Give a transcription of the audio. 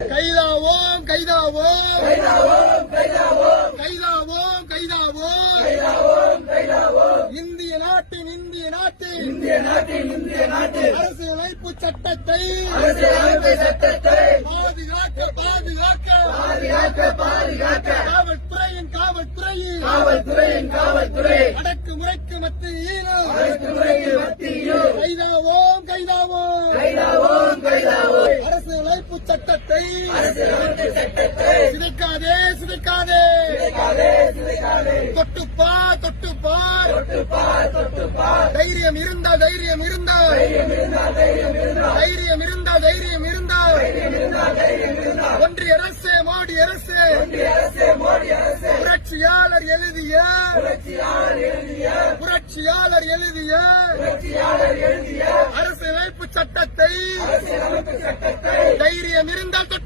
கைதாவோம் கைதாவோம் கைதாவோம் கைதாவோம் கைதாவோம் கைதாவோம் இந்திய நாட்டின் அரசியலமைப்பு சட்டத்தை பாதுகாக்க காவல்துறையின் அடக்குமுறைக்கு மத்தியில் கைதாவோம் அரசியலமைப்பு சட்டத்தை சிதைக்காதே தொட்டுப்பார் தைரியம் இருந்தால் ஒன்றிய அரசு மோடி அரசு புரட்சியாளர் எழுதிய அரசியலமைப்பு சட்டத்தை தைரியம் இருந்தால்